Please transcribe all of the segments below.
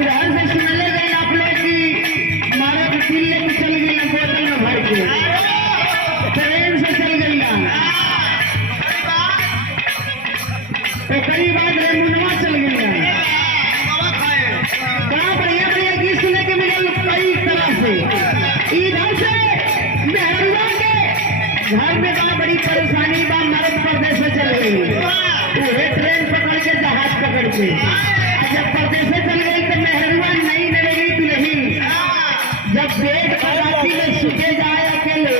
उधर से सुनले गए आप लोग की मारे दिल लेके चल गई ना बोतल में भर के ट्रेन से चल गई ना तो कई बार रेमुनवा चल गई ना कहाँ बढ़िया बढ़िया गीत सुने के मिले कई तरह से इधर से मेहरुआ के घर में बड़ा बड़ी परेशानी बा मर्द परदेश से चल गई पूरे ट्रेन पकड़ के जहाज पकड़ के जब परदेश से चल गई तो मेहरुआ नहीं मिलेगी दुल्हन जब पेट खराबी में सूखे जाए अकेले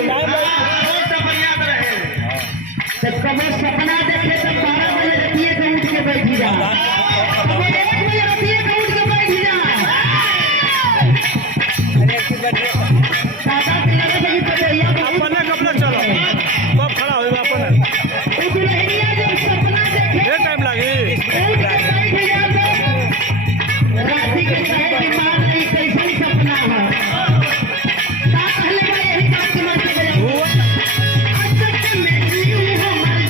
तब कभी सपना देखे तब 12 बजे रतिये को उठ के बैठी जा कभी 1 बजे रतिये को उठ के बैठी जा दादा के लगे कि पतैया अपने कपड़ा चलो कब खड़ा होगा अपने दुल्हनिया जब सपना देखे ये टाइम लगी उठ के बैठ जा राती के चाहे की मार नहीं कैसे सपना है का पहले मैं यही बात के मत बोलो अच्छा मैं जीऊं हमारे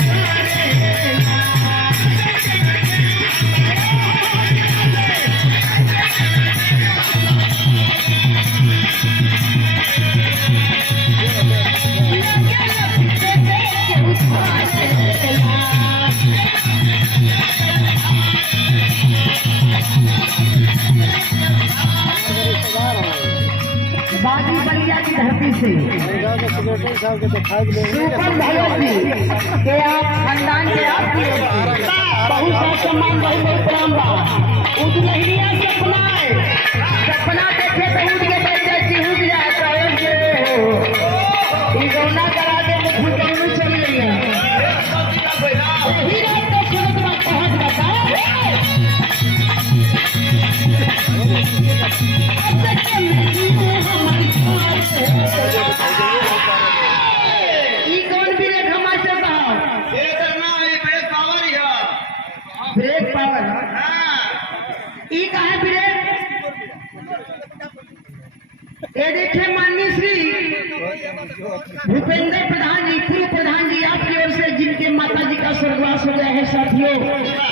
बागी बलिया की धरती से सुपन भगत जी के आप खानदान के आपकी बहुत सा सम्मान बहुत बहुत प्रणाम बा उदलहिया सपना देखे तो उठ के बैठ जाए चिहुक जाए कहे के हो गौना करा के मुख गौनु चल गई है यही रात तो सुनत बा कहत बता ब्रेक पावर ई का है ब्रेक ये देखे माननीय श्री भूपेंद्र प्रधान जी पूर्व प्रधान जी आपकी ओर से जिनके माता जी का स्वर्गवास हो गया है साथियों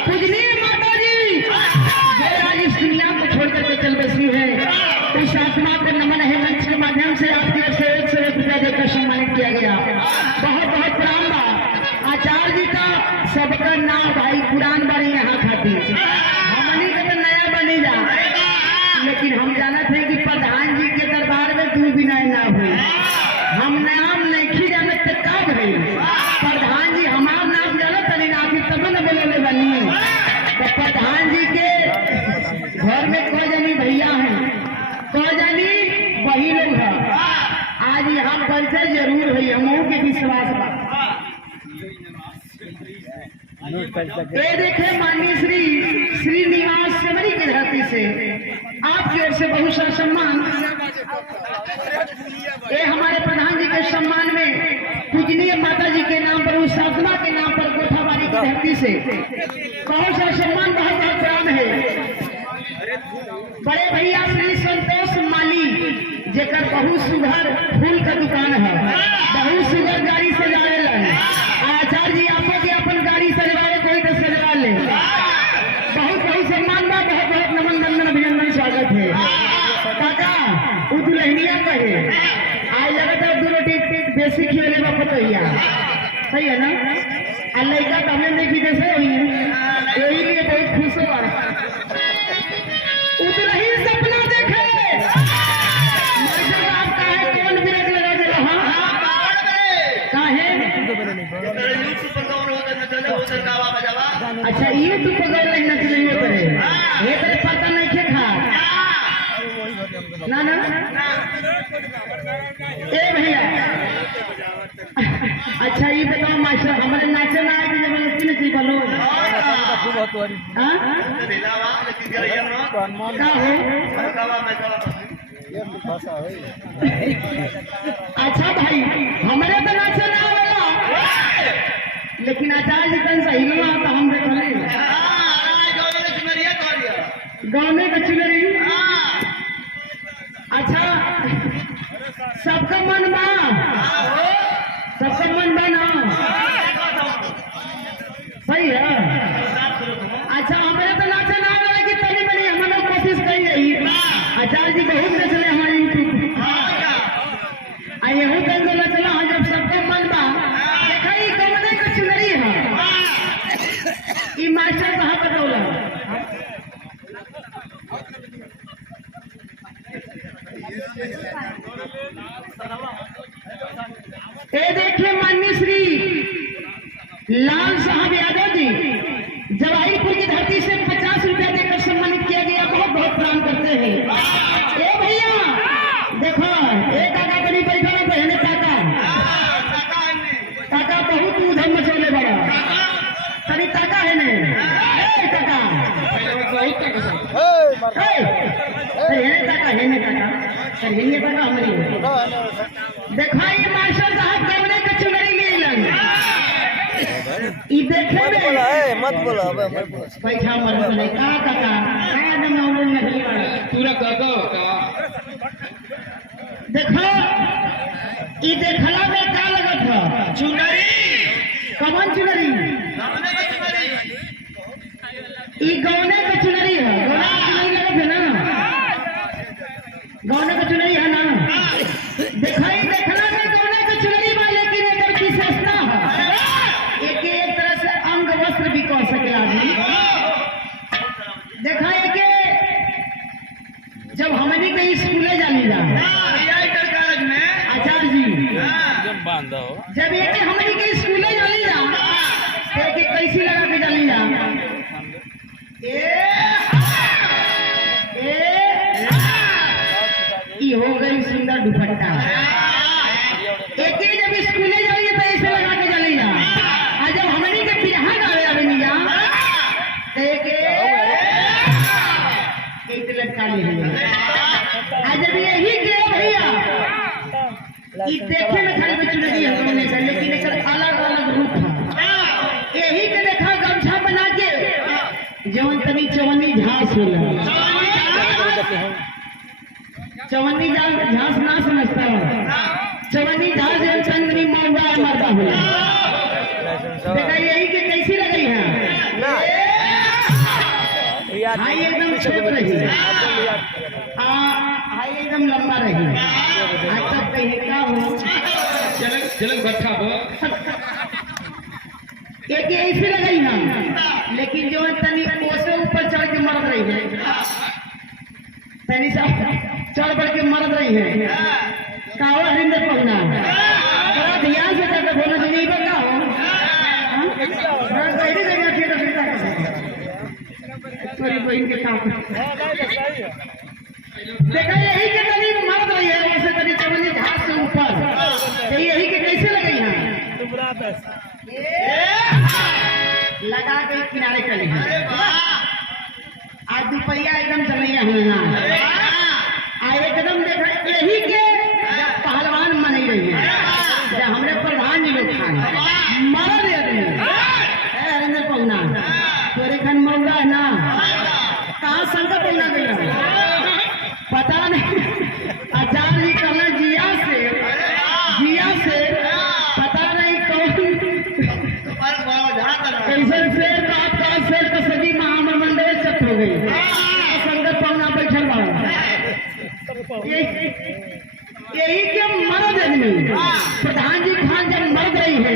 पूजनीय माता जी जो आज इस दुनिया को छोड़ करके चल बसी है उस आत्मा को नमन है मंच के माध्यम से आपकी ओर से 1 रुपया देकर सम्मानित किया गया बहुत बहुत प्रणाम बा आचार्य जी का सबका नाम भाई पुरान बारी यहाँ खाती हमनी के तो नया बनी जा लेकिन हम जानत है कि प्रधान जी के दरबार में तू भी ना हुई हम नाम नहीं जानत तो का भई प्रधान जी हमार नाम जानत नहीं ना कि तब न बोले बनी तो प्रधान जी के घर में कोई जानी भैया है कोई जानी वही लोग है आज यहाँ परिचय जरूर हुई हमों के विश्वास बा ये देखे माननीय श्री श्रीनिवास सेवरी की धरती से आपकी ओर से बहुत सा सम्मान ये हमारे प्रधान जी के सम्मान में पूजनीय माता जी के नाम पर उस साधना के नाम पर गोठाबाड़ी की धरती से बहुत सा सम्मान बहुत बहुत प्रणाम है बड़े भैया श्री संतोष माली जेकर बहुत सुघर फूल का दुकान है बहुत सुघर गाड़ी से जाए आचार्य जी आपको के अपन गाड़ी सजवाए कोई तो सजवा ले बहुत बहुत सम्मान बा बहुत बहुत नमन वंदन अभिनंदन स्वागत है काका उ दुल्हनिया कहे आज लगता है 2 रोटी बेसी खिले बा पतैया सही है ना आ लड़का तो हमें देखी जैसे हुई यही लिए बहुत खुश हो उतरही सपना देखे मास्टर साहब का है कौन ब्रेक लगा दे का है अच्छा यूट्यूब पर गौर नहीं नचले हो करे ये तो पता नहीं के खा ना ना ए भैया अच्छा ये बताओ मास्टर हमारे नाचे ना आए तो जबरदस्ती नहीं बोलो हां का है अच्छा भाई हमारे तो नाचे ना आवेला लेकिन आचार्य जी कन सही ना तो हम देख ले गाँव में कचुलरी अच्छा सबका मन बा सबका मन बा ना सही है अच्छा हमारे तो नाचे ना आवेला कि तनी बनी हम लोग कोशिश करिए रही आचार्य जी बहुत नचले हमारे यूट्यूब यहू कर चला हाँ जब सबका मन बा देखा ई गमने का चुनरी है ई मास्टर कहाँ बतौला ये देखिए माननीय श्री लाल साहब यादव जी जवाहीपुर की धरती से 50 रुपया देकर सम्मानित किया गया। बहुत बहुत प्रणाम करते हैं। ए भैया देखो एक काका बनी बैठा है बहने काका बहुत उधम मचोले बड़ा तरी काका है ने काका है ने काका हमारी देखो ये मास्टर साहब कैमरे का चुनरी ले लन देखे मत बोला पैसा मत बोले काका पूरा काका होगा देखो ये देखला में क्या लगा था चुनरी कमन चुनरी ये गौने का चुनरी है गौने का चुनरी है ना देखो ये देखला में गौने का चुनरी बा लेकिन एकर विशेषता है एक तरह से अंग वस्त्र भी कह सके आदमी। देखा है कि जब हमनी के स्कूले जानी जा आचार्य जी जब ये हमनी के स्कूले जानी जा तो कैसी लगा के जानी जा ये हो गई सुंदर दुपट्टा एक जब स्कूले जाइए तो ऐसे लगा के जानी जा और जब हमनी के बिहार आवे अभी जा एक लटका ले आज जब यही के भैया ये देखे में खाली चुनरी है हमने का लेकिन एक अलग अलग रूप है यही के देखा गमछा बना के जवन तनी चवन्नी झांस होला चवन्नी झांस ना समझता चवन्नी झांस चंदनी मौगा मरता होला देखा यही के कैसी लगी है हाई एकदम छोट रही हाई एकदम लंबा रही आज तक कहीं का हो चलक भट्ठा बो एक ऐसी लगाई है लेकिन जो तनी कोसे ऊपर चढ़ के मर रही है तनी सब चढ़ बढ़ के मर रही है कावा हरिंदर पहुना बड़ा ध्यान से करके बोलो नहीं बता हो कैसे जगह खेल थोड़ी बहन के काम देखा यही के तनी मर रही है वैसे तनी चवनी घास से ऊपर तो यही के कैसे लगी है लगा के किनारे चले आज दुपहिया एकदम चलैया है एकदम देखा यही के जब पहलवान मनाई रही है जब हमरे प्रधान जी लोग खाए मर दे हरिंदर पहुना तोरे खन मौला है ना कहाँ संकट पहुना गई पता नहीं आचार्य जी कहना जिया से पता नहीं कौन कैसे शेर का शेर का सभी महामंडल चक्र हो गई संकट पहुना बैठल यही के मर्द आदमी प्रधान जी खान जब मर गई है